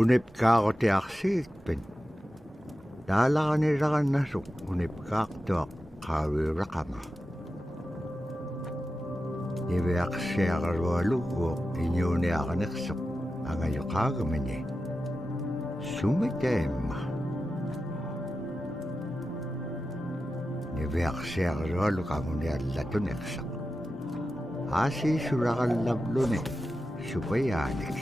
unipkaaqutiarsigitpin taalaqanilaqannassuq unipkaaqtuaq qaaviuraqama niviaqsiaqarualugguuq iñuuniaqaneqsuq angayoqaagamini sumitaimma niviaqsiaqarualuk anguniallatuneqsaq aasiisuraqallavluni supayaanik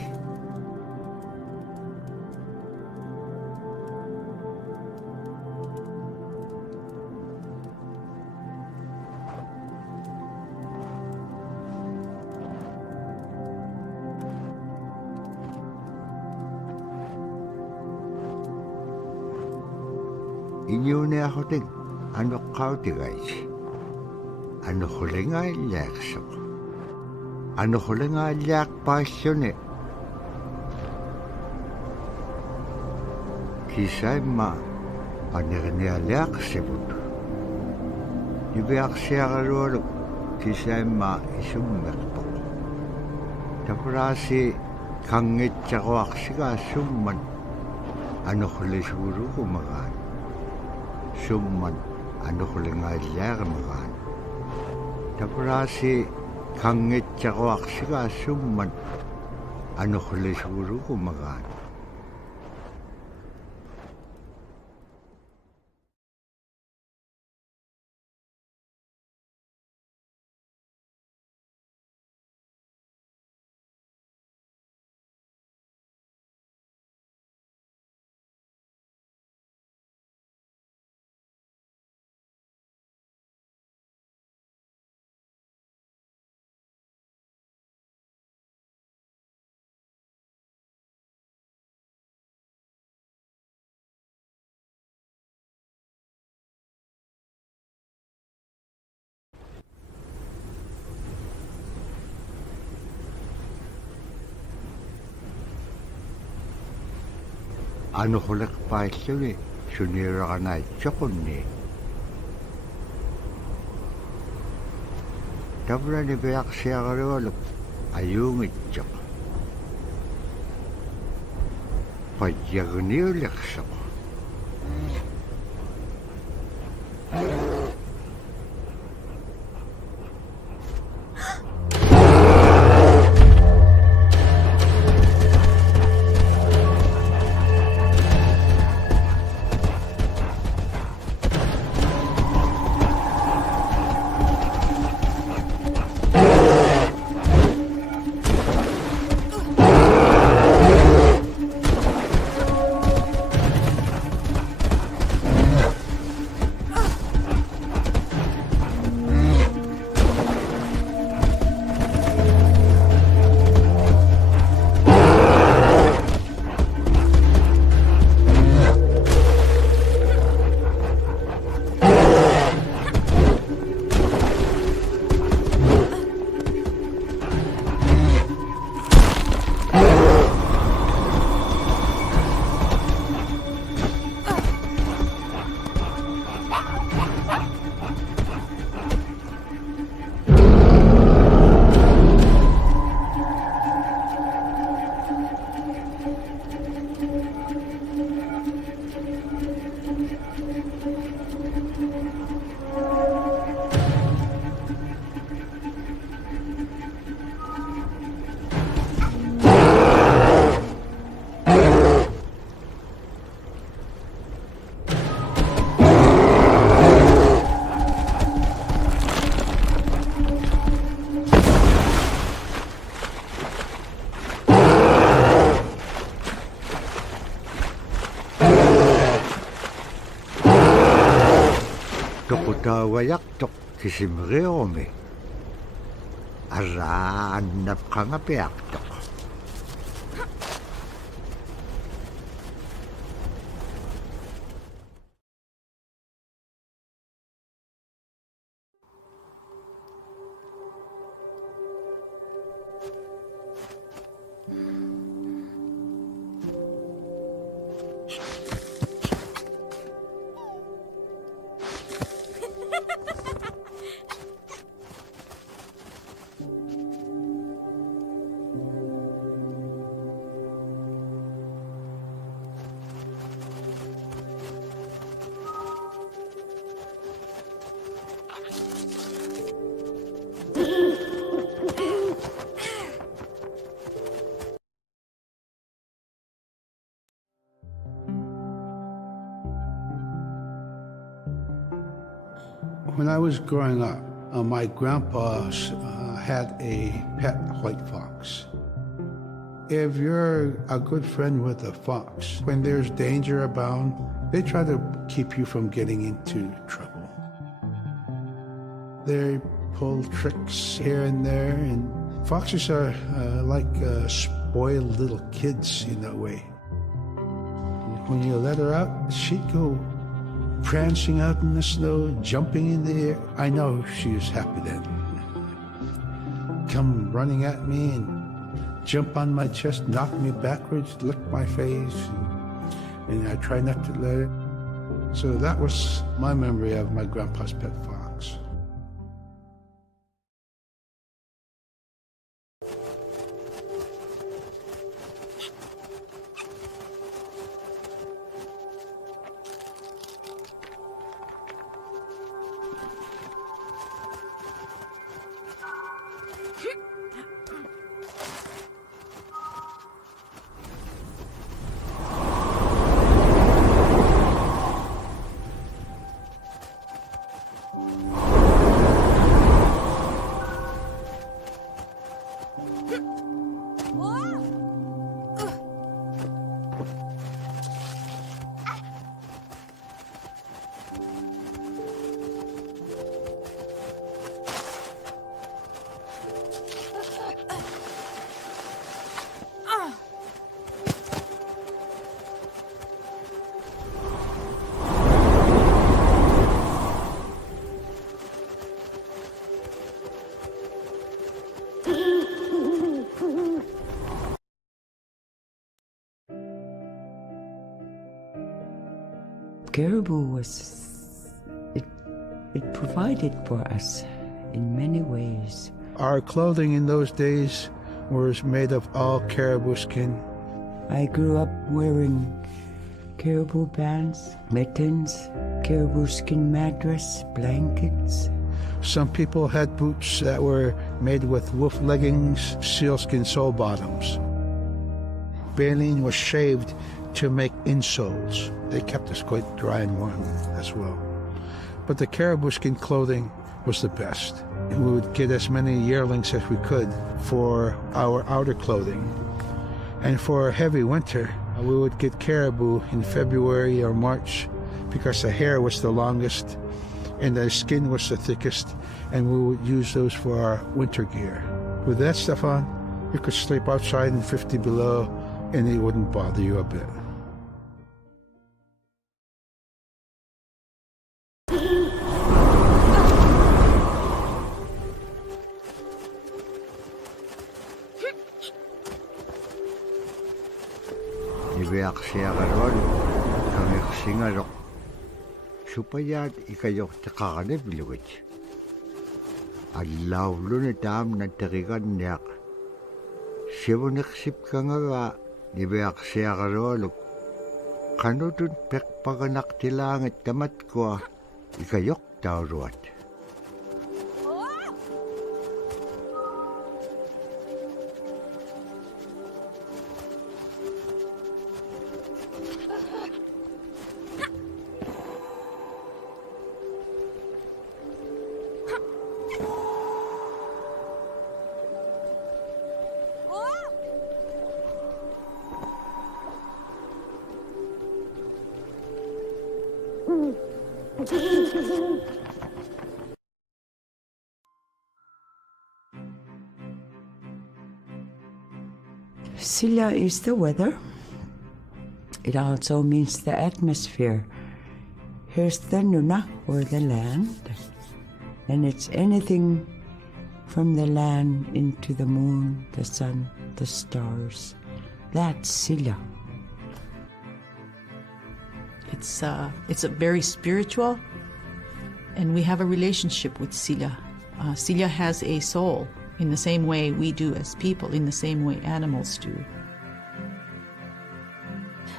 iñuuniaqhutin anuqqautigaiti anuqulingaallaaqsuq anuqulingaallaaqpaalluni kisaimma qaniqnialiaqsiput niviaqsiaqarualuk kisaimma isummeqpoq tapuraasi kangitsaquaqsigaasumman anuqlisuurukumagaan summan anuqulingaallaaqamagaan tapuraasi kangitsaquaqsigaasumman anuqlisuurukumagaan anuquliqpaalluni suniuraqanaitsoqunni tavrani piaqsiaqarualuk ayuungitsoq pajjagniuliqsoq Tawayaktok kisimriumi araan napqangapiaqtok When I was growing up, my grandpa had a pet white fox. If you're a good friend with a fox, when there's danger abound, they try to keep you from getting into trouble. They pull tricks here and there, and foxes are like spoiled little kids in a way. When you let her out, she'd go prancing out in the snow, jumping in the air. I know she was happy then. Come running at me and jump on my chest, knock me backwards, lick my face, and I try not to let it. So that was my memory of my grandpa's pet fox. Caribou it provided for us in many ways. Our clothing in those days was made of all caribou skin. I grew up wearing caribou pants, mittens, caribou skin mattress, blankets. Some people had boots that were made with wolf leggings, sealskin sole bottoms. Baleen was shaved to make insoles. They kept us quite dry and warm as well. But the caribou skin clothing was the best. We would get as many yearlings as we could for our outer clothing. And for a heavy winter, we would get caribou in February or March because the hair was the longest and the skin was the thickest, and we would use those for our winter gear. With that stuff on, you could sleep outside in 50 below and it wouldn't bother you a bit. Ibeaksiagaron kangeksingalok supayat ikayok taqaqane bilugit allawlun taam nattaqigan niaq sivuneqsip kangava ibeaksiagaroluk qanutun peqpaganaqtilaangat tamatkua ikayok tauruat. Silla is the weather. It also means the atmosphere. Here's the nuna, or the land. And it's anything from the land into the moon, the sun, the stars. That's Silla. It's a very spiritual, and we have a relationship with Silla. Silla has a soul in the same way we do as people, in the same way animals do.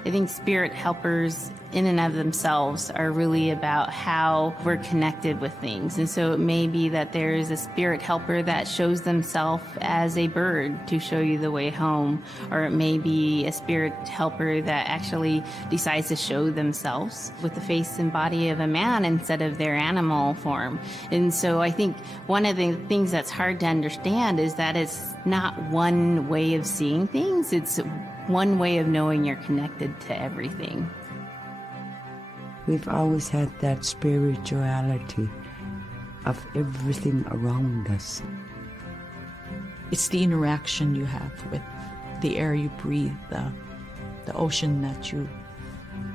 I think spirit helpers in and of themselves are really about how we're connected with things. And so it may be that there is a spirit helper that shows themselves as a bird to show you the way home, or it may be a spirit helper that actually decides to show themselves with the face and body of a man instead of their animal form. And so I think one of the things that's hard to understand is that it's not one way of seeing things, it's one way of knowing you're connected to everything. We've always had that spirituality of everything around us. It's the interaction you have with the air you breathe, the ocean that you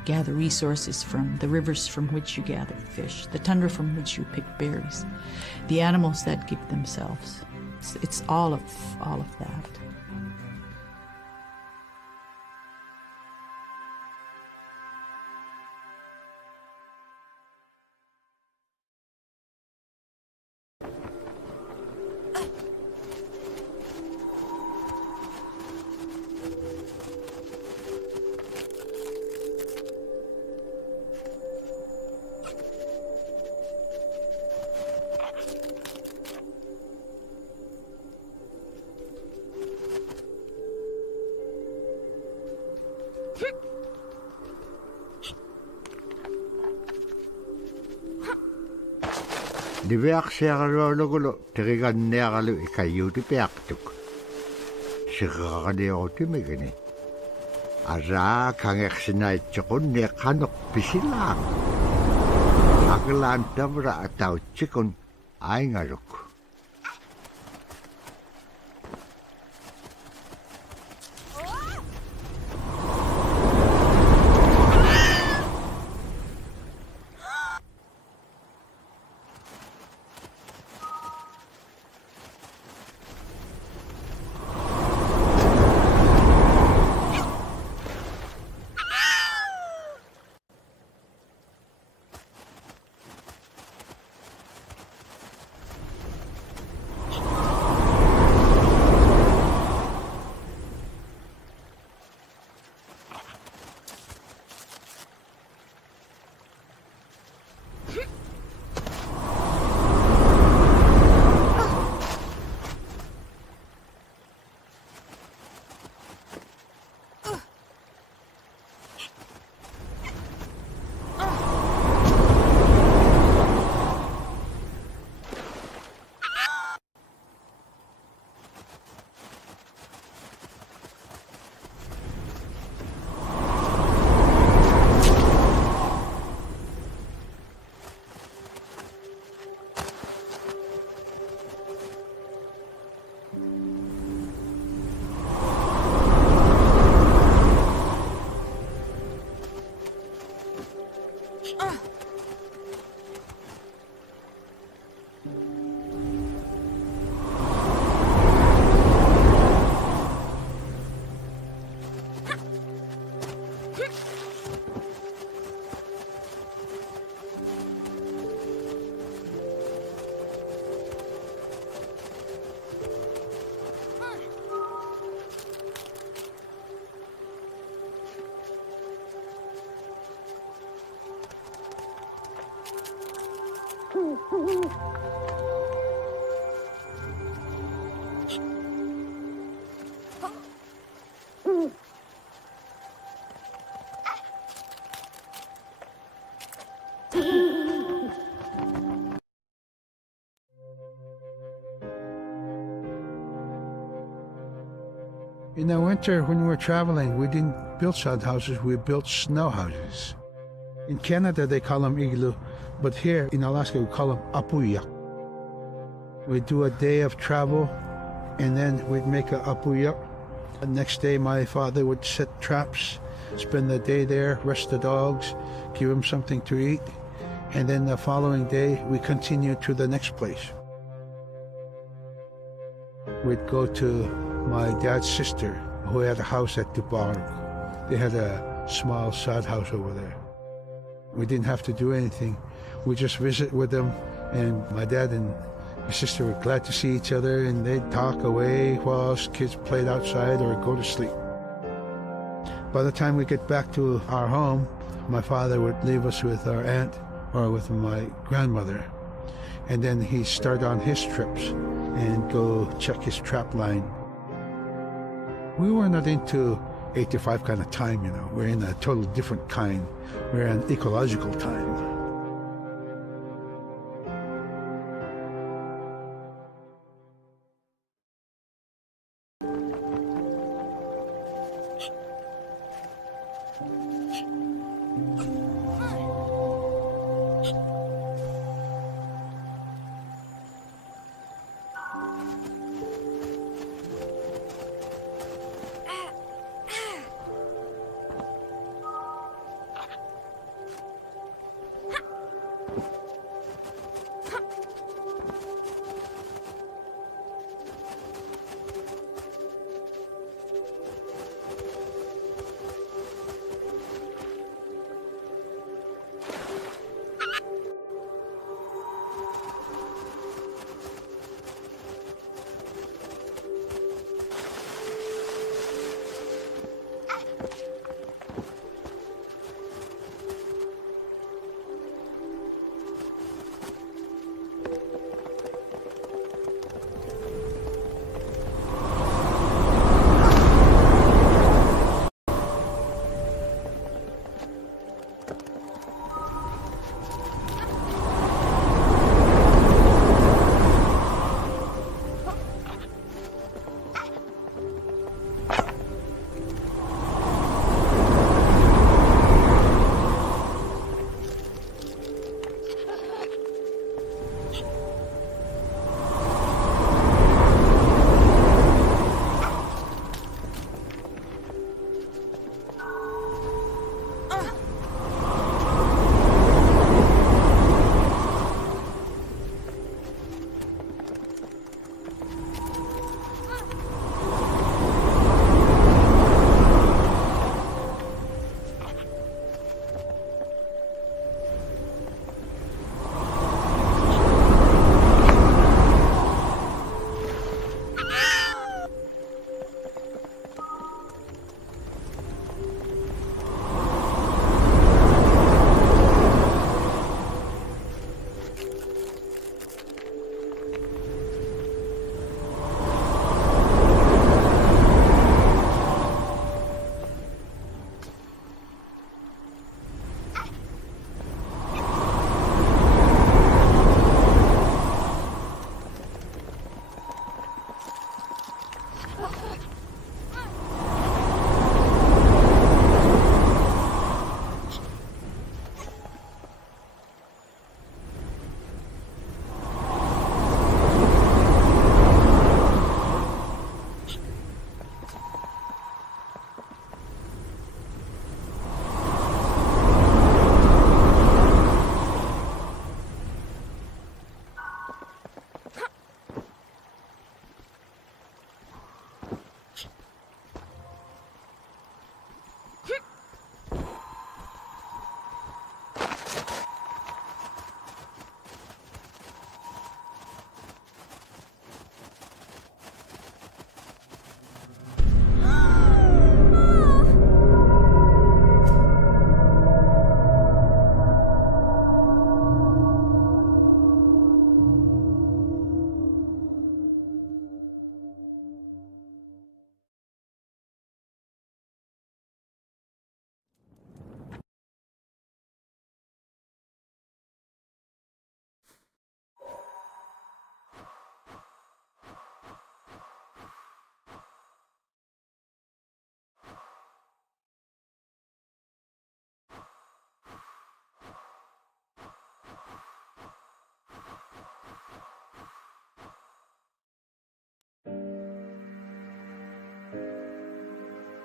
gather resources from, the rivers from which you gather fish, the tundra from which you pick berries, the animals that give themselves. It's all of that. Liveaqsiaqalualugu teriganniaqalu ikayuuti piaqtuk. Siqaqaniurutimigani. Araa kangersinaitsiqunni qanuq pisilaaq. Aqlaan tavra atautsikun aingaluk. In the winter, when we were traveling, we didn't build sod houses, we built snow houses. In Canada, they call them igloo, but here in Alaska, we call them apuya. We'd do a day of travel, and then we'd make a apuya. The next day, my father would set traps, spend the day there, rest the dogs, give them something to eat, and then the following day, we continued to the next place. We'd go to my dad's sister, who had a house at Dubarg. They had a small sod house over there. We didn't have to do anything. We just visit with them, and my dad and my sister were glad to see each other, and they'd talk away while us kids played outside or go to sleep. By the time we get back to our home, my father would leave us with our aunt or with my grandmother. And then he'd start on his trips and go check his trap line. We were not into 8 to 5 kind of time, you know. We're in a totally different kind. We're in ecological time.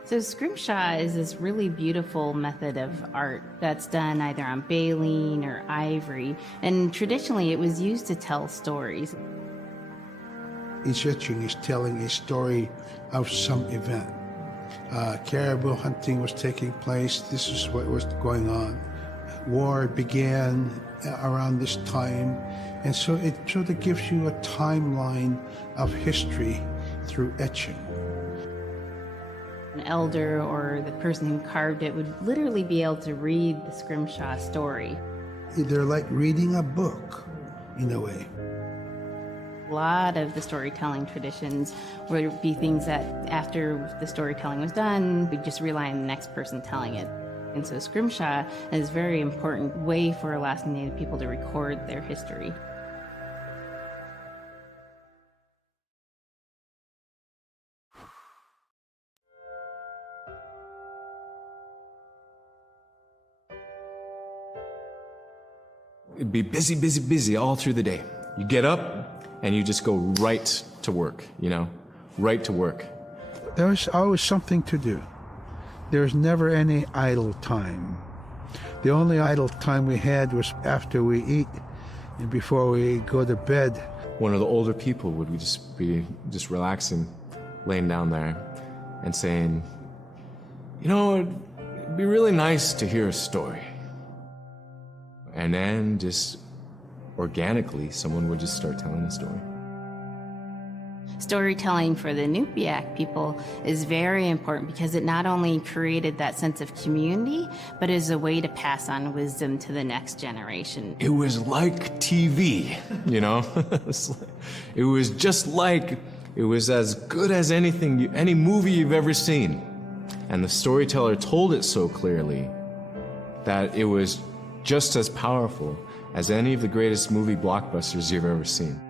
So scrimshaw is this really beautiful method of art that's done either on baleen or ivory, and traditionally it was used to tell stories. Each etching is telling a story of some event. Caribou hunting was taking place. This is what was going on. War began around this time, and so it sort of gives you a timeline of history through etching. An elder or the person who carved it would literally be able to read the scrimshaw story. They're like reading a book, in a way. A lot of the storytelling traditions would be things that after the storytelling was done, we'd just rely on the next person telling it. And so scrimshaw is a very important way for Alaskan Native people to record their history. It'd be busy, busy, busy all through the day. You get up and you just go right to work, right to work. There was always something to do. There was never any idle time. The only idle time we had was after we eat and before we go to bed. One of the older people would be relaxing, laying down there and saying, it'd be really nice to hear a story. And then just organically, someone would just start telling the story. Storytelling for the Inupiaq people is very important because it not only created that sense of community, but is a way to pass on wisdom to the next generation. It was like TV, It was just like, it was as good as any movie you've ever seen. And the storyteller told it so clearly that it was just as powerful as any of the greatest movie blockbusters you've ever seen.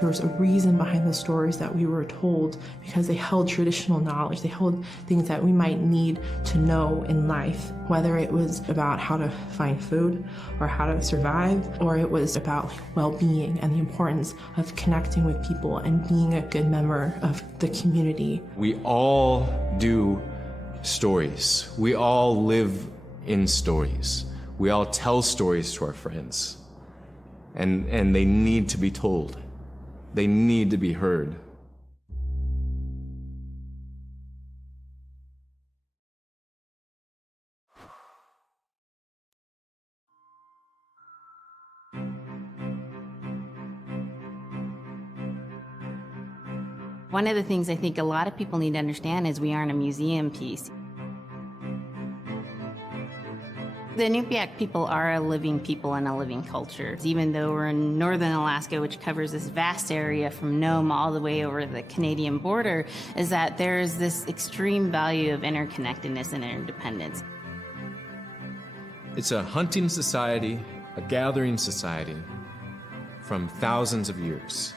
There was a reason behind the stories that we were told because they held traditional knowledge. They held things that we might need to know in life, whether it was about how to find food or how to survive, or it was about well-being and the importance of connecting with people and being a good member of the community. We all do stories. We all live in stories. We all tell stories to our friends. And they need to be told. They need to be heard. One of the things I think a lot of people need to understand is we aren't a museum piece. The Inupiaq people are a living people and a living culture. Even though we're in northern Alaska, which covers this vast area from Nome all the way over the Canadian border, is that there's this extreme value of interconnectedness and interdependence. It's a hunting society, a gathering society from thousands of years.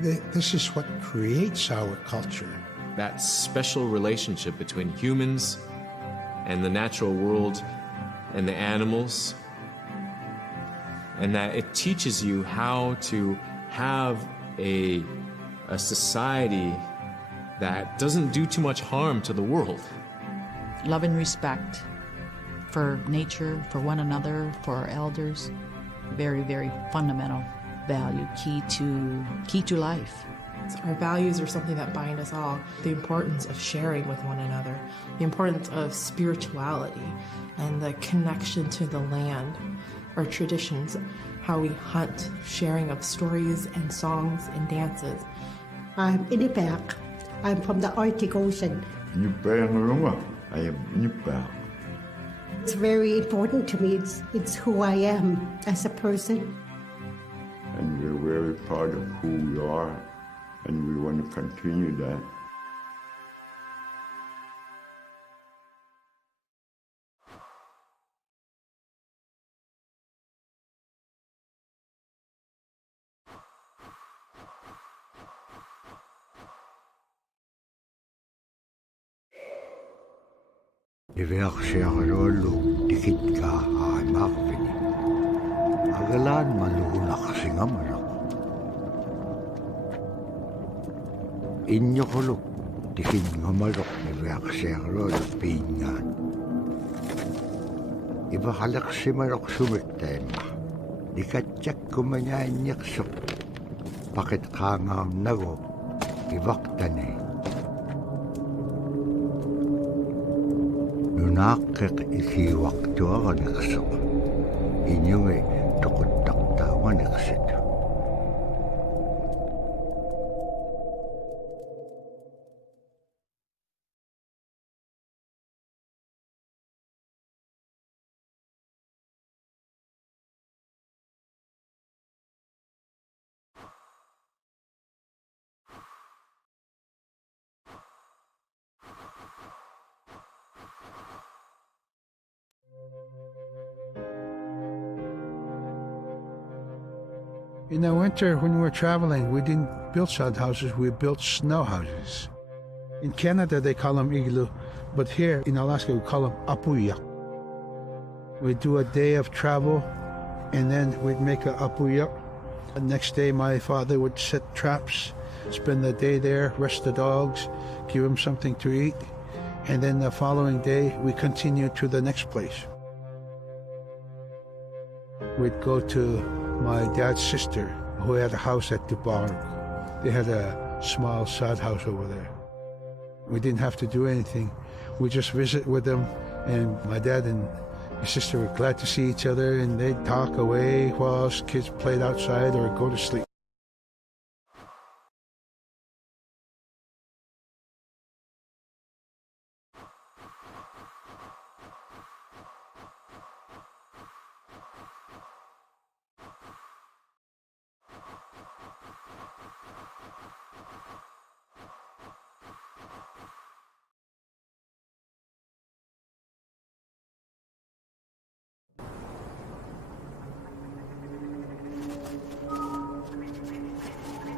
This is what creates our culture. That special relationship between humans and the natural world and the animals, and that it teaches you how to have a society that doesn't do too much harm to the world. Love and respect for nature, for one another, for our elders. Very, very fundamental value, key to life. Our values are something that bind us all. The importance of sharing with one another, the importance of spirituality, and the connection to the land, our traditions, how we hunt, sharing of stories and songs and dances. I'm Inupiaq. I'm from the Arctic Ocean. I am Inupiaq. It's very important to me. It's who I am as a person. And we're very proud of who we are, and we want to continue that. Iverksiarolo tikitka ay marvini. Agalan malunak singamalak. Inyokolo tikin ngamalok iverksiarolo pingan. Ibahalak simalok sumiktema. Dikatsak kumanyanyaksok. Pakit kangam nago ivaktane. Nunakik iki waktu aganiksok. Inyong ay tukot-taktawan iksit. In the winter, when we were traveling, we didn't build sod houses, we built snow houses. In Canada, they call them igloo, but here in Alaska, we call them apuya. We'd do a day of travel, and then we'd make a apuya. The next day, my father would set traps, spend the day there, rest the dogs, give them something to eat, and then the following day, we continued to the next place. We'd go to my dad's sister, who had a house at Dubarg. They had a small sod house over there. We didn't have to do anything. We just visit with them, and my dad and his sister were glad to see each other, and they'd talk away while us kids played outside or go to sleep.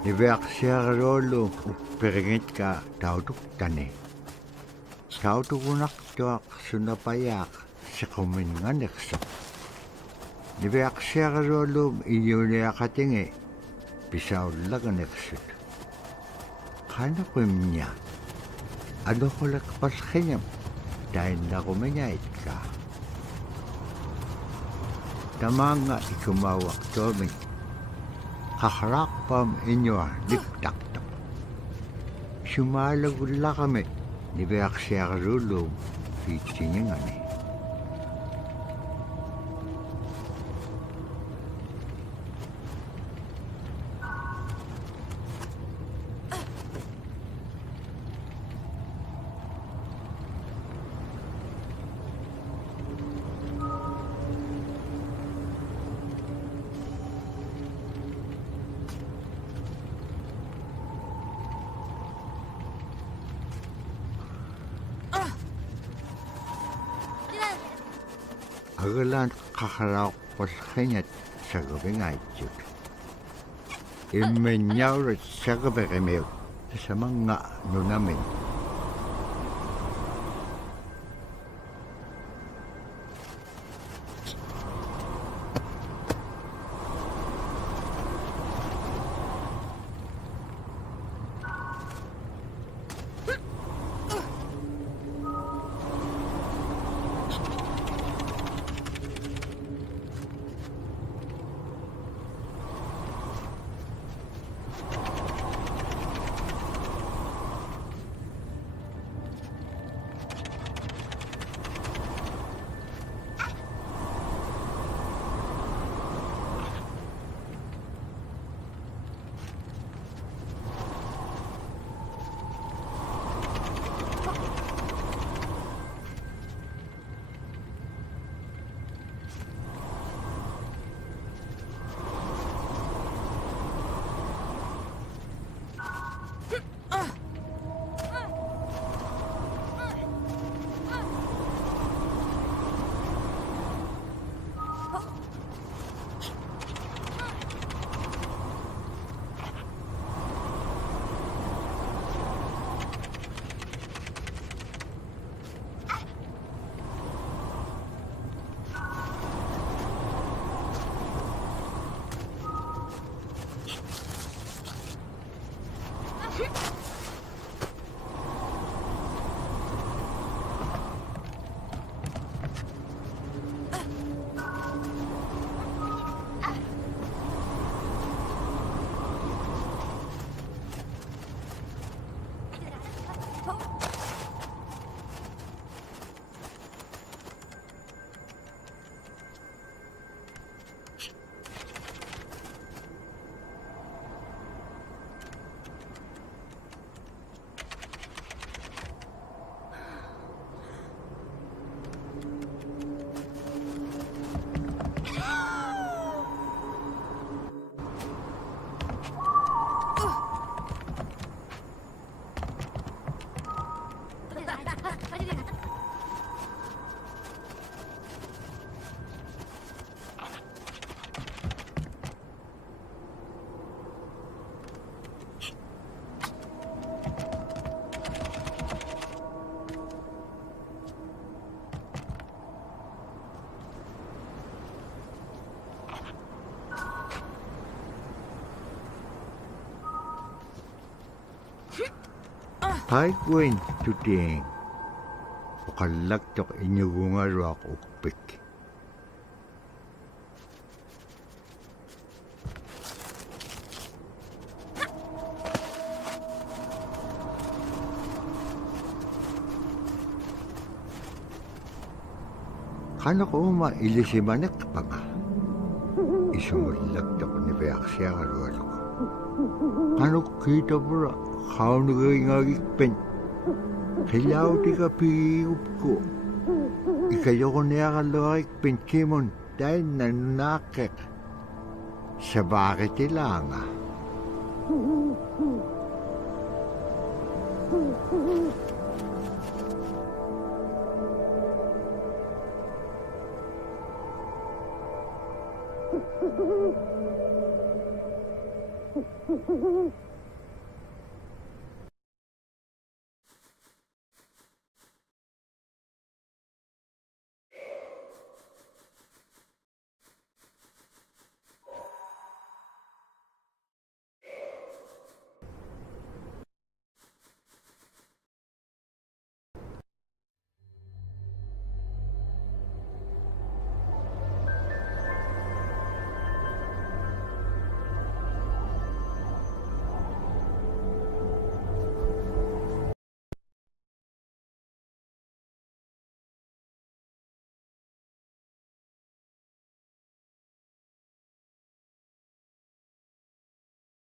Niveaksiarolo upperengit ka tautuk tane. Tautukunak tuak sunapayak sekuminganekso. Niveaksiarolo iyuniakatinge pisaulaganexut. Kana kumnya. Ano kolak paskenyam dahil nakumenyait ka. Tamanga ikumawak tomin. Kaharakpam inyo liptaktak. Sumalagula kami ni Beaksiarulum fitinyangani. Agalan kaharak paskanyat sa gabing ayut. Imenyawrit sa gabing email sa mga nunamin. Hai kuin tuting. Ukalak tok inyugungaruak upik. Kano ko ilisimanek pa nga. Isumulak tok ni Beak siya karualo ko. Kano kita pura, kau nagayngagik pen. Hilaw ti ka piyup ko. Ikayo ko niya kalawik pen kimon dahil nanakek. Sa bakit ilanga?